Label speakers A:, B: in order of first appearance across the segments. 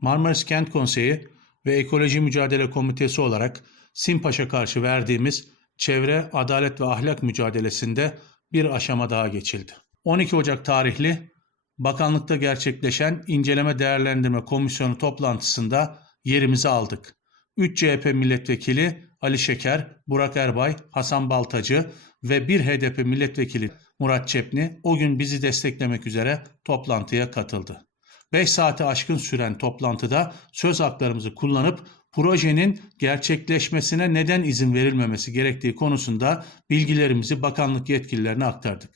A: Marmaris Kent Konseyi ve Ekoloji Mücadele Komitesi olarak Simpaş'a karşı verdiğimiz çevre, adalet ve ahlak mücadelesinde bir aşama daha geçildi. 12 Ocak tarihli bakanlıkta gerçekleşen inceleme değerlendirme komisyonu toplantısında yerimizi aldık. 3 CHP milletvekili Ali Şeker, Burak Erbay, Hasan Baltacı ve bir HDP milletvekili Murat Çepni o gün bizi desteklemek üzere toplantıya katıldı. 5 saate aşkın süren toplantıda söz haklarımızı kullanıp projenin gerçekleşmesine neden izin verilmemesi gerektiği konusunda bilgilerimizi bakanlık yetkililerine aktardık.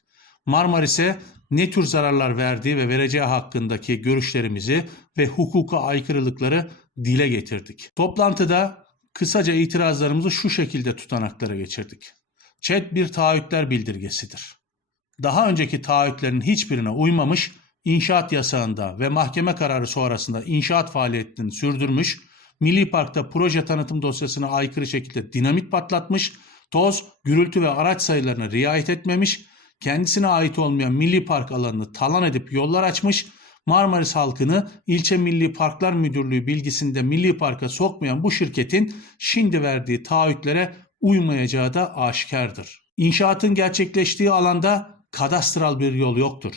A: Marmaris'e ne tür zararlar verdiği ve vereceği hakkındaki görüşlerimizi ve hukuka aykırılıkları dile getirdik. Toplantıda kısaca itirazlarımızı şu şekilde tutanaklara geçirdik. ÇED bir taahhütler bildirgesidir. Daha önceki taahhütlerin hiçbirine uymamış, inşaat yasağında ve mahkeme kararı sonrasında inşaat faaliyetini sürdürmüş, Milli Park'ta proje tanıtım dosyasına aykırı şekilde dinamit patlatmış, toz, gürültü ve araç sayılarına riayet etmemiş, kendisine ait olmayan Milli Park alanını talan edip yollar açmış, Marmaris halkını ilçe Milli Parklar Müdürlüğü bilgisinde Milli Park'a sokmayan bu şirketin şimdi verdiği taahhütlere uymayacağı da aşikardır. İnşaatın gerçekleştiği alanda kadastral bir yol yoktur.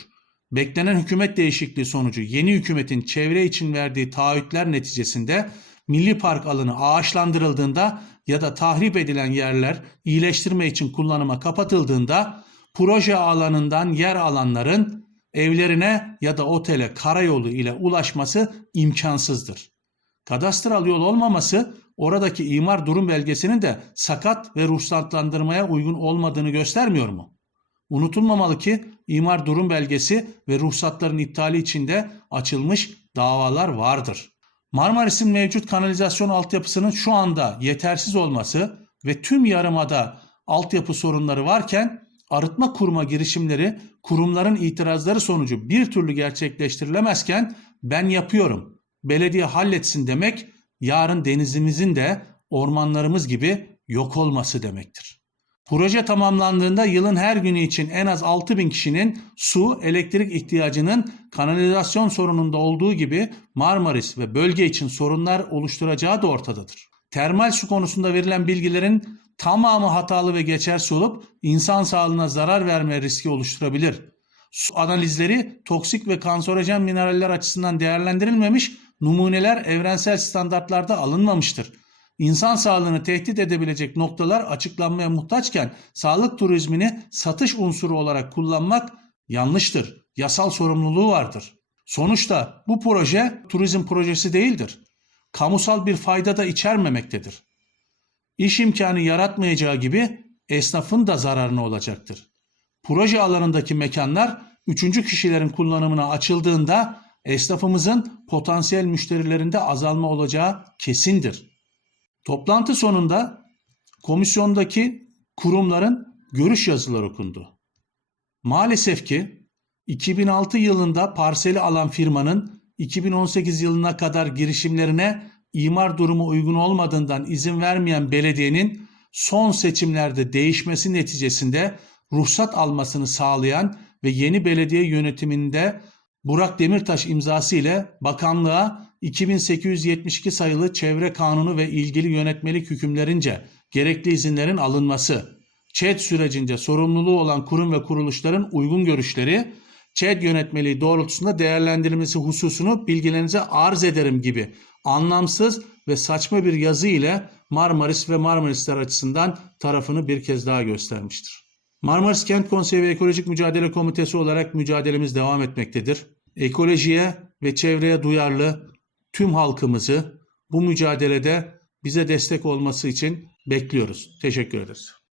A: Beklenen hükümet değişikliği sonucu yeni hükümetin çevre için verdiği taahhütler neticesinde Milli Park alanı ağaçlandırıldığında ya da tahrip edilen yerler iyileştirme için kullanıma kapatıldığında proje alanından yer alanların evlerine ya da otele karayolu ile ulaşması imkansızdır. Kadastral yol olmaması oradaki imar durum belgesinin de sakat ve ruhsatlandırmaya uygun olmadığını göstermiyor mu? Unutulmamalı ki imar durum belgesi ve ruhsatların iptali içinde açılmış davalar vardır. Marmaris'in mevcut kanalizasyon altyapısının şu anda yetersiz olması ve tüm yarımada altyapı sorunları varken arıtma kurma girişimleri kurumların itirazları sonucu bir türlü gerçekleştirilemezken ben yapıyorum, belediye halletsin demek yarın denizimizin de ormanlarımız gibi yok olması demektir. Proje tamamlandığında yılın her günü için en az 6 bin kişinin su, elektrik ihtiyacının kanalizasyon sorununda olduğu gibi Marmaris ve bölge için sorunlar oluşturacağı da ortadadır. Termal su konusunda verilen bilgilerin tamamı hatalı ve geçersiz olup insan sağlığına zarar verme riski oluşturabilir. Su analizleri toksik ve kanserojen mineraller açısından değerlendirilmemiş, numuneler evrensel standartlarda alınmamıştır. İnsan sağlığını tehdit edebilecek noktalar açıklanmaya muhtaçken sağlık turizmini satış unsuru olarak kullanmak yanlıştır. Yasal sorumluluğu vardır. Sonuçta bu proje turizm projesi değildir. Kamusal bir fayda da içermemektedir. İş imkanı yaratmayacağı gibi esnafın da zararına olacaktır. Proje alanındaki mekanlar üçüncü kişilerin kullanımına açıldığında esnafımızın potansiyel müşterilerinde azalma olacağı kesindir. Toplantı sonunda komisyondaki kurumların görüş yazıları okundu. Maalesef ki 2006 yılında parseli alan firmanın 2018 yılına kadar girişimlerine imar durumu uygun olmadığından izin vermeyen belediyenin son seçimlerde değişmesi neticesinde ruhsat almasını sağlayan ve yeni belediye yönetiminde Burak Demirtaş imzası ile bakanlığa 2872 sayılı çevre kanunu ve ilgili yönetmelik hükümlerince gerekli izinlerin alınması, ÇED sürecince sorumluluğu olan kurum ve kuruluşların uygun görüşleri, ÇED yönetmeliği doğrultusunda değerlendirilmesi hususunu bilgilerinize arz ederim gibi anlamsız ve saçma bir yazı ile Marmaris ve Marmarisler açısından tarafını bir kez daha göstermiştir. Marmaris Kent Konseyi ve Ekolojik Mücadele Komitesi olarak mücadelemiz devam etmektedir. Ekolojiye ve çevreye duyarlı tüm halkımızı bu mücadelede bize destek olması için bekliyoruz. Teşekkür ederiz.